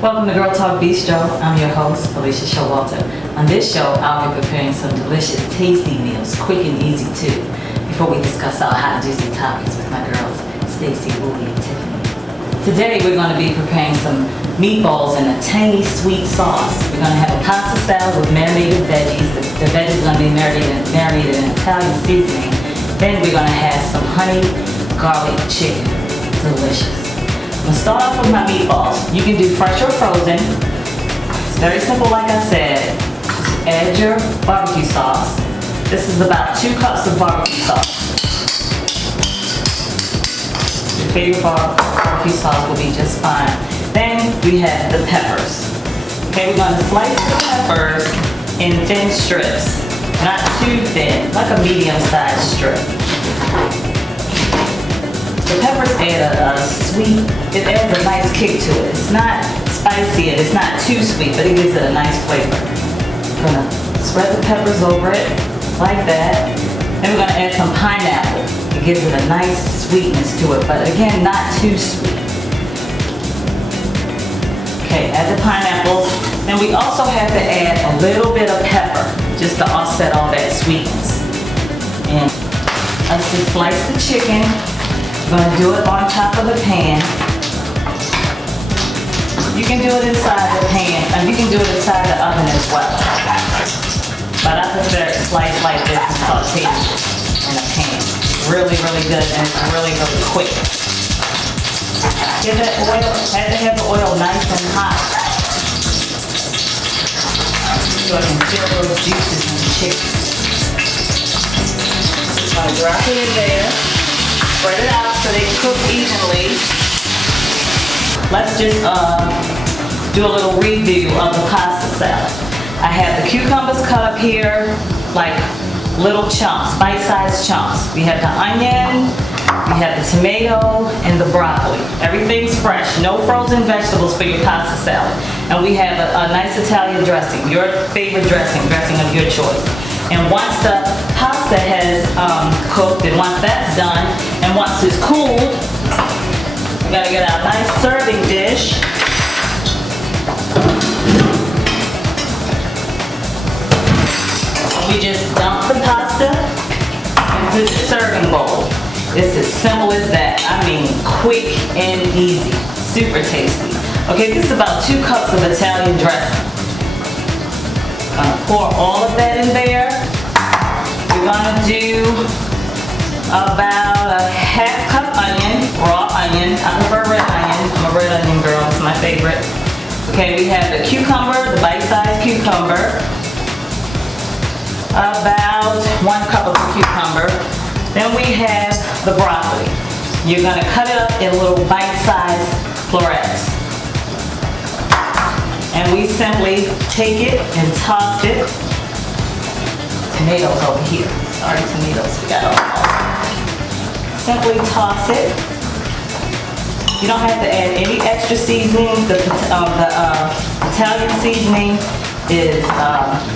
Welcome to Girl Talk Bistro. I'm your host, Alicia Showalter. On this show, I'll be preparing some delicious, tasty meals, quick and easy too, before we discuss our hot, juicy topics with my girls, Stacy, Wooly, and Tiffany. Today, we're going to be preparing some meatballs in a tangy, sweet sauce. We're going to have a pasta salad with marinated veggies. The veggies are going to be marinated in Italian seasoning. Then we're going to have some honey garlic chicken. Delicious. I'm going to start off with my meatballs. You can do fresh or frozen. It's very simple, like I said. Just add your barbecue sauce. This is about 2 cups of barbecue sauce. Your favorite barbecue sauce will be just fine. Then we have the peppers. Okay, we're going to slice the peppers in thin strips. Not too thin, like a medium-sized strip. The peppers add a sweet, it adds a nice kick to it. It's not spicy and it's not too sweet, but it gives it a nice flavor. I'm gonna spread the peppers over it, like that. Then we're gonna add some pineapple. It gives it a nice sweetness to it, but again, not too sweet. Okay, add the pineapple. Then we also have to add a little bit of pepper, just to offset all that sweetness. And let's just slice the chicken. I'm going to do it on top of the pan. You can do it inside the pan, and you can do it inside the oven as well. But I prefer it sliced like this and sauteed in a pan. Really, really good, and it's really, really quick. Give that oil, have to have the oil nice and hot. So I can feel those juices in the chicken. Just going to drop it in there. Spread it out so they cook evenly. Let's just do a little review of the pasta salad. I have the cucumbers cut up here like little chunks, bite-sized chunks. We have the onion, we have the tomato, and the broccoli. Everything's fresh, no frozen vegetables for your pasta salad. And we have a nice Italian dressing, your favorite dressing of your choice. And once the pasta has cooked, and once that's done, and once it's cooled, we gotta get our nice serving dish. And we just dump the pasta into the serving bowl. It's as simple as that. I mean, quick and easy. Super tasty. Okay, this is about 2 cups of Italian dressing. Gonna pour all of that in there. We're gonna do about a ½ cup onion, raw onion. I prefer red onion. I'm a red onion girl, it's my favorite. Okay, we have the cucumber, the bite-sized cucumber. About 1 cup of the cucumber. Then we have the broccoli. You're gonna cut it up in little bite-sized florets. And we simply take it and toss it. Tomatoes over here. Sorry, tomatoes. We got all. Simply toss it. You don't have to add any extra seasoning. The Italian seasoning is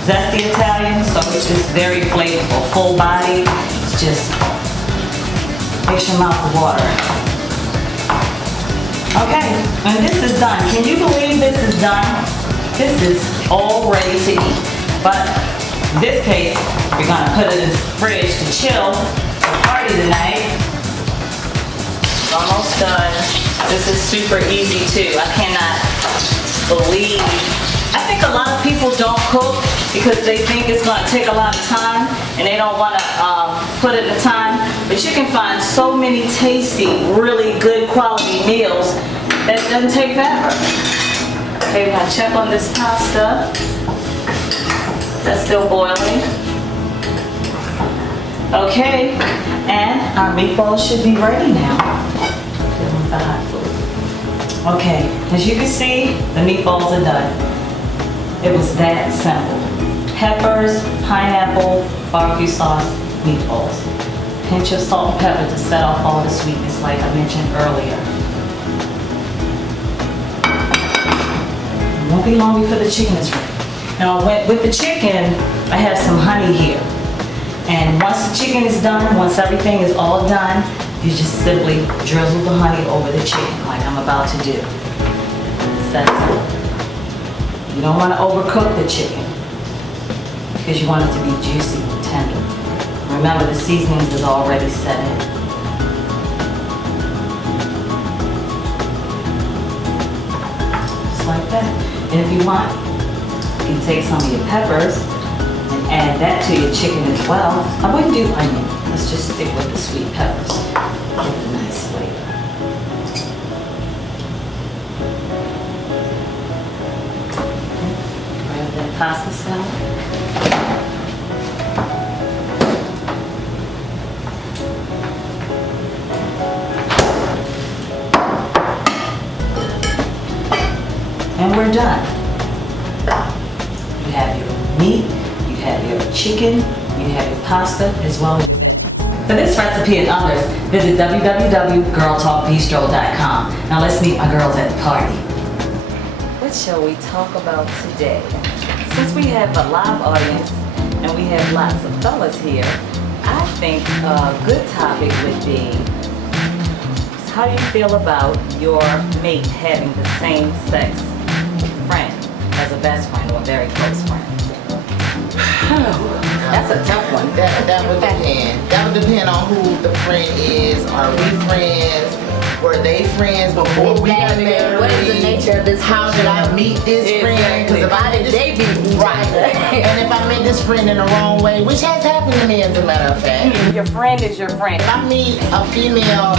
zesty Italian, so it's just very flavorful, full body. It's just makes your mouth water. Okay, and this is done. Can you believe this is done? This is all ready to eat. But in this case, we're gonna put it in the fridge to chill for party tonight. It's almost done. This is super easy too. I cannot believe. I think a lot of people don't cook because they think it's gonna take a lot of time and they don't wanna put in the time. But you can find so many tasty, really good quality meals that doesn't take forever. Okay, we're gonna check on this pasta. That's still boiling. Okay, and our meatballs should be ready now. The hot food. Okay, as you can see, the meatballs are done. It was that simple. Peppers, pineapple, barbecue sauce, meatballs. Pinch of salt and pepper to set off all the sweetness like I mentioned earlier. It won't be long before the chicken is ready. Now with the chicken, I have some honey here. And once the chicken is done, once everything is all done, you just simply drizzle the honey over the chicken like I'm about to do. that simple. You don't want to overcook the chicken because you want it to be juicy and tender. Remember, the seasonings is already set in. Just like that. And if you want, you can take some of your peppers and add that to your chicken as well. I wouldn't do onion. Let's just stick with the sweet peppers. Get a nice flavor. Grab that pasta salad. And we're done. You have your meat, you have your chicken, you have your pasta as well. For this recipe and others, visit www.girltalkbistro.com. Now let's meet my girls at the party. What shall we talk about today? Since we have a live audience and we have lots of fellas here, I think a good topic would be, how do you feel about your mate having the same sex friend as a best friend or a very close friend? That's a tough one. That would depend. That would depend on who the friend is. Are we friends? Were they friends before we got married? What is the nature of this? How did I meet this friend? Because if I did they be right, and if I met this friend in the wrong way, which has happened to me as a matter of fact. Your friend is your friend. If I meet a female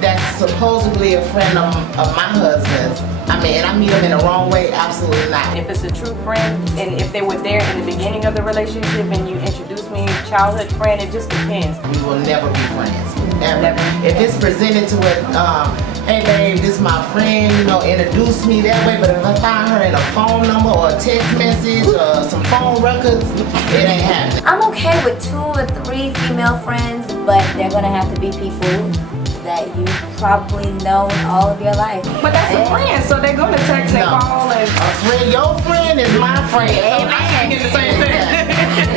that's supposedly a friend of my husband's, and I meet them in the wrong way, absolutely not. If it's a true friend, and if they were there in the beginning of the relationship and you introduced me as childhood friend, it just depends. We will never be friends, ever. If it's presented to it, hey babe, this is my friend, introduce me that way, but if I find her in a phone number or a text message or some phone records, it ain't happening. I'm okay with 2 or 3 female friends, but they're gonna have to be people that you probably known all of your life. But that's a friend, so they're gonna text and call and. A friend, your friend is my friend. Amen. Get the same thing.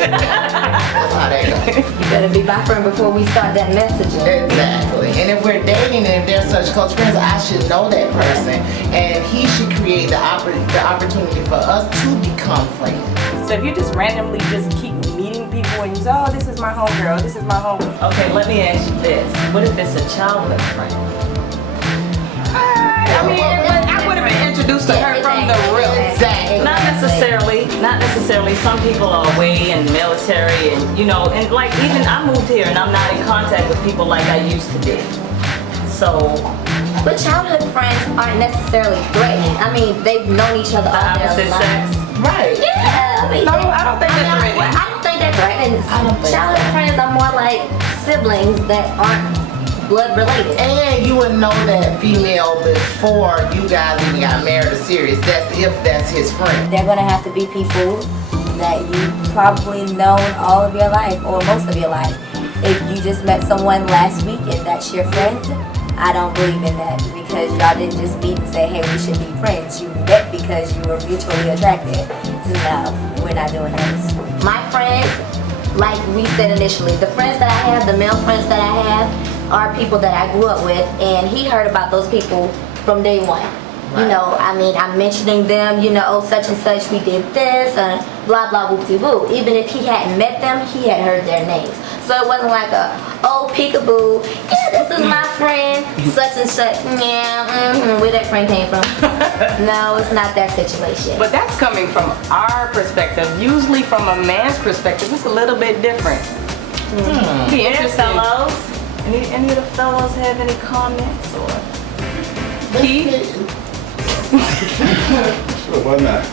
That's how that goes. You better be my friend before we start that messaging. Exactly. And if we're dating and if they're such close friends, I should know that person, and he should create the opportunity for us to become friends. So if you just randomly just keep meeting people and you say, oh, this is my homegirl, this is my home. Okay, let me ask you this. What if it's a childhood friend? I would have been introduced to her from the real. Exactly. Not necessarily. Some people are away in the military and and like even I moved here and I'm not in contact with people like I used to be. So. But childhood friends aren't necessarily threatening. They've known each other all their Opposite lives. sex? Right. Yeah. No, I don't think they're threatening. I don't think they're threatening. I don't think Childhood so. friends are more like siblings that aren't blood related. And you would know that female before you guys even got married or serious. That's if that's his friend. They're gonna have to be people that you probably known all of your life or most of your life. If you just met someone last week and that's your friend, I don't believe in that, because y'all didn't just meet and say, hey, we should be friends. You met because you were mutually attracted. No, we're not doing this. My friends, like we said initially, the friends that I have, the male friends that I have, are people that I grew up with, and he heard about those people from day one. Right. I'm mentioning them, such and such, we did this, and blah, blah, whoop-de-woo. Even if he hadn't met them, he had heard their names. So it wasn't like peekaboo, yeah, this is my friend, such and such, where that friend came from. No, it's not that situation. But that's coming from our perspective. Usually from a man's perspective, it's a little bit different. Be interesting. Fellows? Any of the fellows have any comments or? Keith? Sure, why not?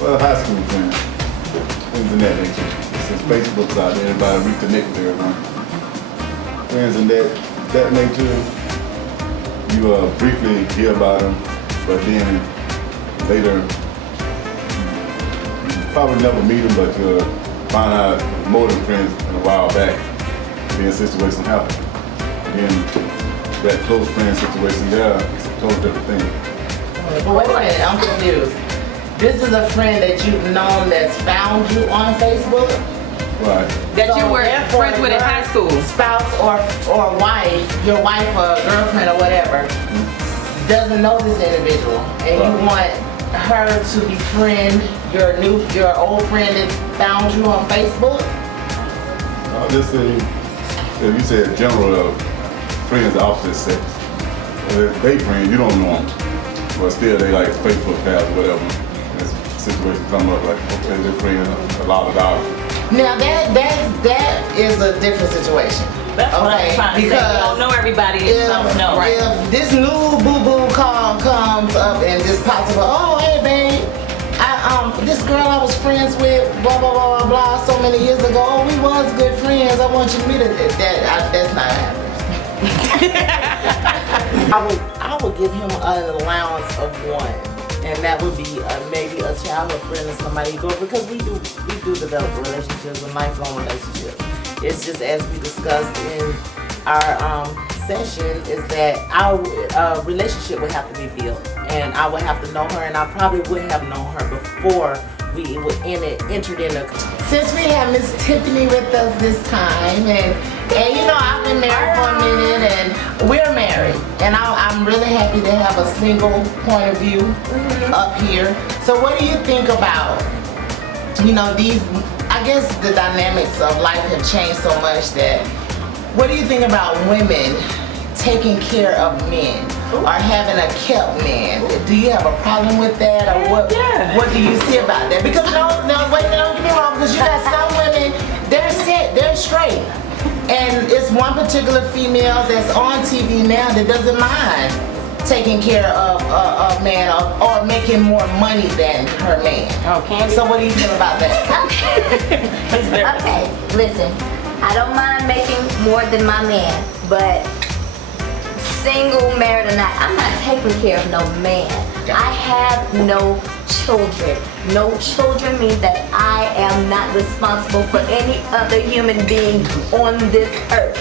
Well, high school friends. Things in that nature. Since Facebook's out there, everybody reconnect with everyone. Friends in that nature, you briefly hear about them, but then later, you probably never meet them, but you'll find out more than friends in a while back. Then a situation happen. Then that close friend situation, it's a totally different thing. But wait a minute, I'm confused. This is a friend that you've known that's found you on Facebook? Right. That you were friends with in high school. Spouse or wife, your wife or girlfriend or whatever, doesn't know this individual, and you want her to befriend your old friend that found you on Facebook? Just say, if you said general friends of opposite sex, if they friends, you don't know them, but still they like Facebook pals or whatever. And this situation come up like, okay, they're friends a lot of dollars. Now that is a different situation. That's what I'm trying to say. You don't know everybody. If this new boo-boo call comes up and just pops up, oh, hey, babe, this girl I was friends with, blah, blah, blah, blah, blah, so many years ago, oh, we was good friends, I want you to meet her. That's not happening. I would give him an allowance of one. And that would be maybe a childhood friend or somebody, because we do develop relationships and lifelong relationships. It's just as we discussed in our session, is that our relationship would have to be built, and I would have to know her, and I probably would have known her before we would entered into. Since we have Miss Tiffany with us this time, and you know I've been married for a minute, and we're married, and I'm really happy to have a single point of view up here. So what do you think about, you know, these? I guess the dynamics of life have changed so much that. What do you think about women taking care of men or having a kept man? Do you have a problem with that, or what? Yeah. What do you see about that? Because wait, don't get me wrong. Because you got some women, they're set, they're straight, and it's one particular female that's on TV now that doesn't mind taking care of a man or making more money than her man. Okay. So what do you feel about that? Okay, listen. I don't mind making more than my man, but single, married or not, I'm not taking care of no man. I have no children. No children means that I am not responsible for any other human being on this earth.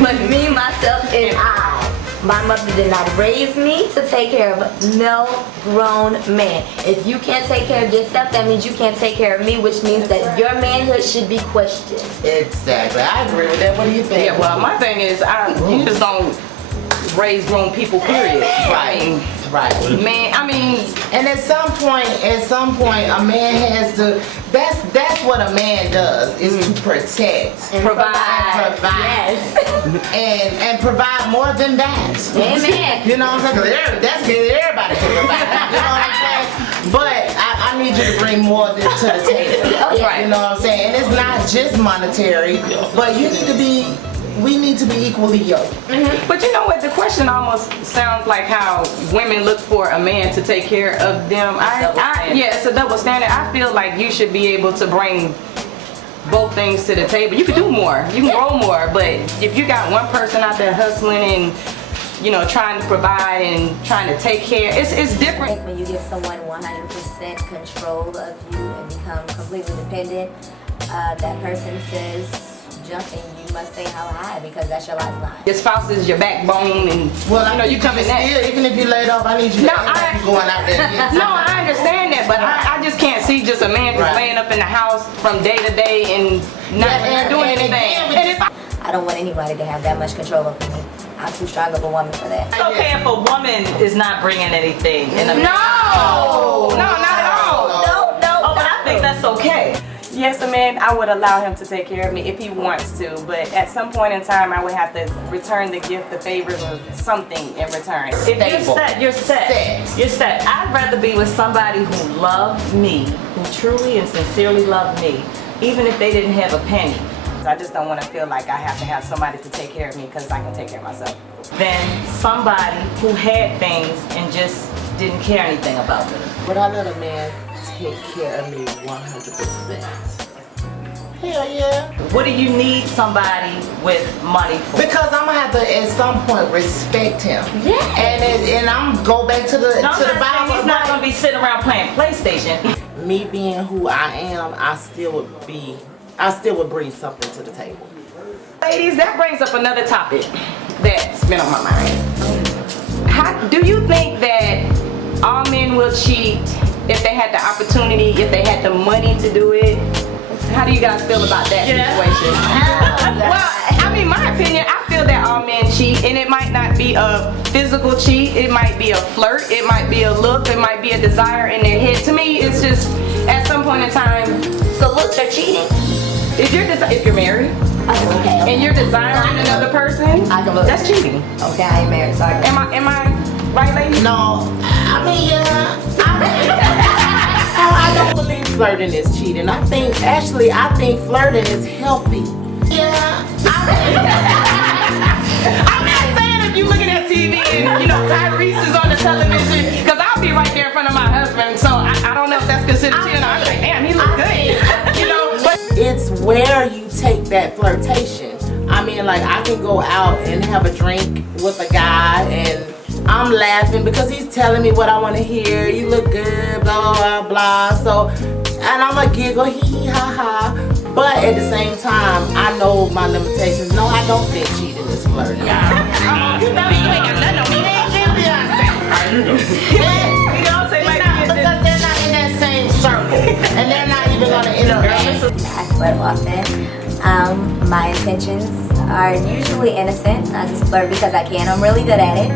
But me, myself, and I. My mother did not raise me to take care of no grown man. If you can't take care of yourself, that means you can't take care of me, which means that your manhood should be questioned. Exactly. I agree with that. What do you think? Yeah, well, my thing is, you just don't raise grown people, period. Right. Right. Man, I mean, and at some point, a man has to. That's what a man does, is to protect, And provide. Yes. and provide more than that. Amen. You know what I'm saying? That's good. Everybody can provide. You know what I'm saying? But I need you to bring more to the table. Right. You know what I'm saying? And it's not just monetary, but we need to be equally yoked. but you know what? The question almost sounds like how women look for a man to take care of them. Yeah, it's a double standard. I feel like you should be able to bring both things to the table. You can do more. You can grow more. But if you got one person out there hustling and, you know, trying to provide and trying to take care, it's I different. think when you give someone 100% control of you and become completely dependent, that person says jump and you must say how high because that's your lifeline. Your spouse is your backbone, and Well, you know you come in that. still, even if you laid off, I need you. No, going out there. And getting No, I understand that, but I just can't see just a man just Right. laying up in the house from day to day and not doing anything. And if I don't want anybody to have that much control over me. I'm too strong of a woman for that. It's okay if a woman is not bringing anything in a no, not at all. No. Oh, but I think that's okay. Yes, a man, I would allow him to take care of me if he wants to, but at some point in time, I would have to return the gift, the favors, or something in return. If you're set. You're set. I'd rather be with somebody who loved me, who truly and sincerely loved me, even if they didn't have a penny. I just don't want to feel like I have to have somebody to take care of me because I can take care of myself. Than somebody who had things and just didn't care anything about them. But I let a man take care of me 100%. Hell yeah. What do you need somebody with money for? Because I'm gonna have to at some point respect him. Yeah. And I'm go back to the No, I'm to the not saying Bible. he's not gonna be sitting around playing PlayStation. Me being who I am, I still would bring something to the table. Ladies, that brings up another topic that's been on my mind. How do you think that all men will cheat if they had the opportunity, if they had the money to do it? How do you guys feel about that situation? Well, I mean, my opinion, I feel that all men cheat, and it might not be be a physical cheat, it might be a flirt, it might be a look, it might be a desire in their head. To me, it's just at some point in time. So looks are cheating. If you're married Okay. and you're desiring another person, I can look. that's cheating. Okay, I ain't married, sorry. Am I right, lady? No, I mean, yeah. I don't believe flirting is cheating. I think flirting is healthy. Yeah. I'm not saying if you looking at TV and Tyrese is on the television, because I'll be right there in front of my husband, so I don't know if that's considered cheating. I'm like, damn, he look good. But It's where you take that flirtation. I mean, like, I can go out and have a drink with a guy and I'm laughing because he's telling me what I want to hear. You look good, blah, blah, blah, blah. So, and I'm a giggle, hee hee, ha ha. But at the same time, I know my limitations. No, I don't think cheating is flirting. you ain't got nothing on me. Beyonce might be Because they're not in that same circle. And they're not even going to interact. I flirt often. My intentions are usually innocent. I just flirt because I can. I'm really good at it.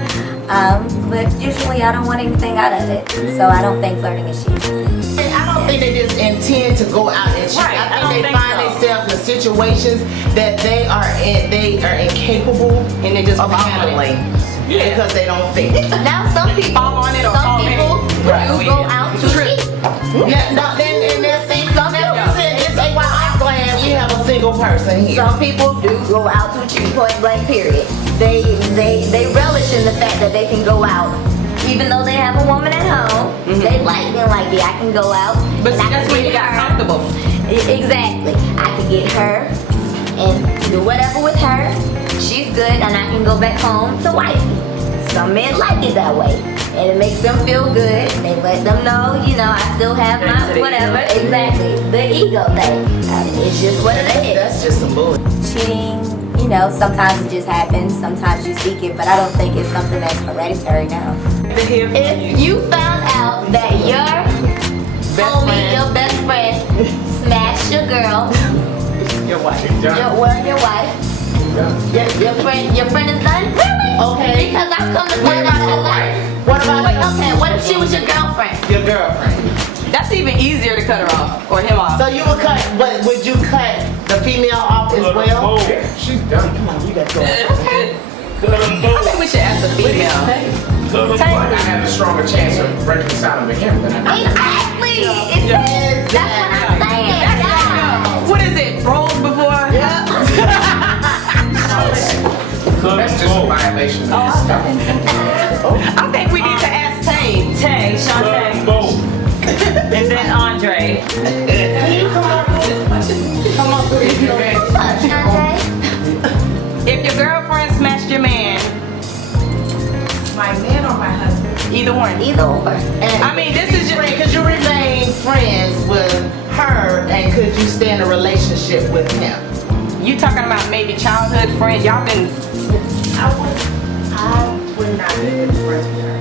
But usually I don't want anything out of it. So I don't think flirting is cheating. I don't think they just intend to go out and cheat. Right, I think they find themselves in situations that they are incapable And they just of handling because they don't think. Now some people, fall on it or some fall in people it. do go out to cheat. I'm glad we have a single person here. Some people do go out to cheat, point blank, period. They relish in the fact that they can go out. Even though they have a woman at home, they like I can go out. But and I that's can when you get got her. comfortable. Exactly. I can get her and do whatever with her. She's good, and I can go back home to wifey. Some men like it that way, and it makes them feel good. They let them know, I still have my whatever. Exactly. The ego thing. It's just what it is. That's just some bullshit. Cheating, sometimes it just happens. Sometimes you seek it, but I don't think it's something that's hereditary now. If you found out that your your best friend smashed your girl, Your wife. your wife, your friend is done? Really? Okay. Because I've come to find out that life. What about Okay, what if she was your girlfriend? your girlfriend? That's even easier to cut her off or him off. So you would cut, but would you cut the female off as well? She's done. Come on, you got to go. I think we should ask the female. I have a stronger chance of reconciling with him than I do. Exactly. That's what I'm saying. Yeah. What is it? Bros before? That's just a violation of his stuff. I think we need to ask Tay, Shantae, and then Andre. Come on, Shantae? If your girlfriend smashed your man, My man or my husband? either one. Either or. I mean, this is just. Could you remain friends with her and could you stay in a relationship with him? You talking about maybe childhood friend? Y'all been. I would not be good friends with her.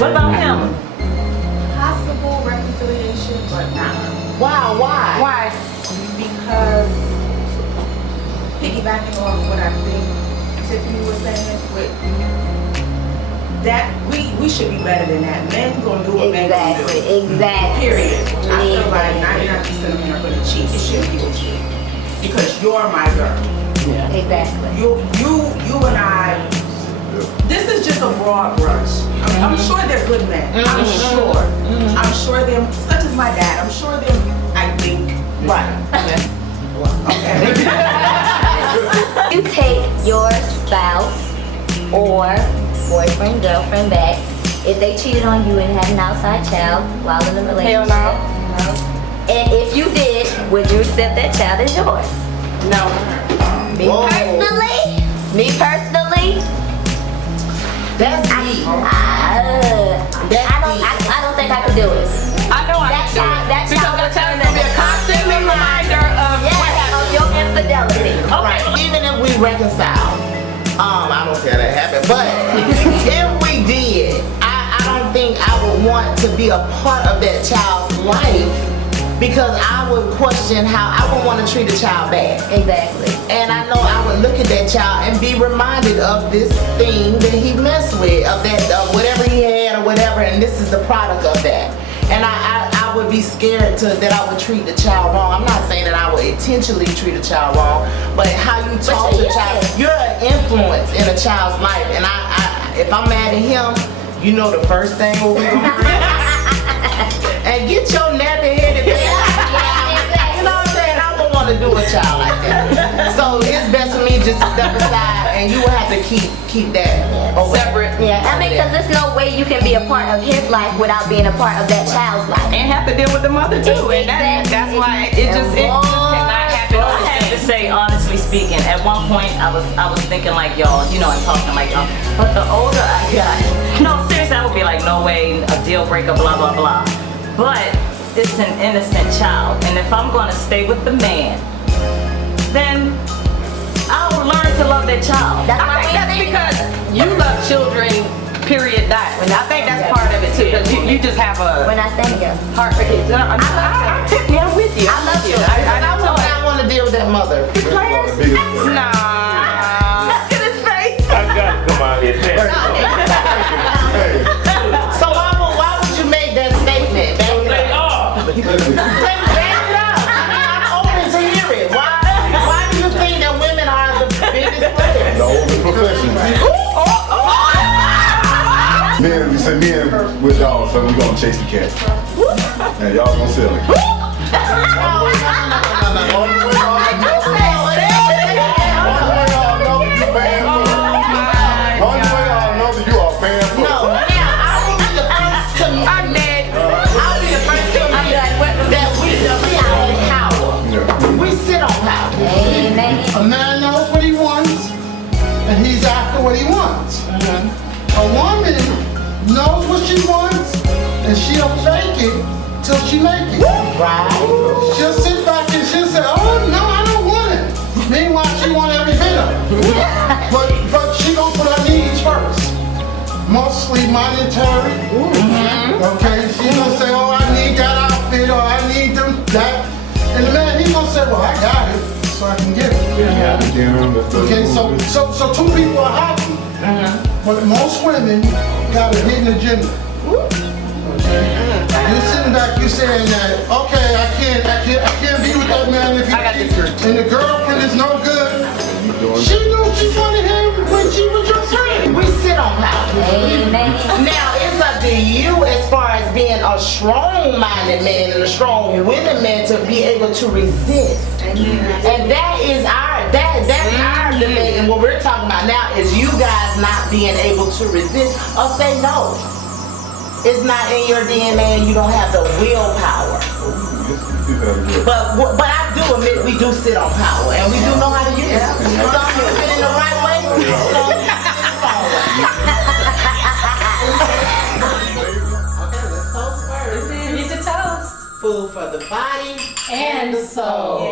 What about him? Possible reconciliation, but not her. Wow, why? Why? Because piggybacking off what I think Tiffany was saying, with that we should be better than that. Men gonna do what men gonna do. Exactly. Period. I feel like 99% of men are gonna cheat. It shouldn't be with you. Because you're my girl. Exactly. You and I, this is just a broad brush. I'm sure they're good men. I'm sure. I'm sure they're, such as my dad, I'm sure they're, I think. Right. You take your spouse or boyfriend, girlfriend back if they cheated on you and had an outside child while in a relationship. Hell No. And if you did, would you accept that child as yours? No. Me personally, That's deep. I don't think I could do it. I know I That can do child- it. that Because child the will child turn will be a into constant reminder of what happened. Of your infidelity. Right. Even if we reconcile, I don't see how that happened, but if we did, I don't think I would want to be a part of that child's life because I would question how I would want to treat a child bad. Exactly. And I know I would look at that child and be reminded of this thing that he messed with, of that, whatever he had or whatever, and this is the product of that. And I would be scared that I would treat the child wrong. I'm not saying that I would intentionally treat a child wrong, but how you talk to a child, you're an influence in a child's life. And if I'm mad at him, you know the first thing we're gonna do. And get your nappy headed back. You know what I'm saying? I don't want to do a child like that. So it's best for me just to step aside, and you will have to keep that separate. Yeah, I mean, because there's no way you can be a part of his life without being a part of that child's life. And have to deal with the mother too. And that's why it just cannot happen. I have to say, honestly speaking, at one point I was thinking like y'all, you know, and talking like y'all. But the older I got, no, seriously, I would be like, no way, a deal breaker, blah blah blah. But it's an innocent child, and if I'm gonna stay with the man, then I'll learn to love that child. I think that's because you love children, period, dot. And I think that's part of it too, because you just have We're a not staying together. heart for kids. I'm with you. I love you. I would not want to deal with that mother. Nah. Look at his face. I got to come out here. So why would you make that statement? They are. Back it up. I'm open to hear it. Why do you think that women are the biggest players? The older profession. Men, we say men with dogs, so we gonna chase the cat. And y'all gonna sell the cat. A man knows what he wants, and he's after what he wants. A woman knows what she wants, and she'll fake it till she make it. Right. She'll sit back and she'll say, "Oh no, I don't want it." Meanwhile, she wants every bit of it. But she gonna put her needs first, mostly monetary. Okay, she gonna say, "Oh, I need that outfit, or I need that," and the man he gonna say, "Well, I got it, so I can get it." Okay, so two people are happy, but most women got a hidden agenda. Okay, you're sitting back, you saying that, okay, I can't be with that man if he, and the girlfriend is no good. She knew she wanted him when she was your friend. We sit on power. Now it's up to you as far as being a strong-minded man and a strong-willed man to be able to resist. And that's our debate. And what we're talking about now is you guys not being able to resist or say no. It's not in your DNA and you don't have the willpower. But I do admit we do sit on power and we do know how to use it. Some use it in the right way, some use it in the wrong way. Okay, let's toast first. Need to toast. Food for the body and the soul.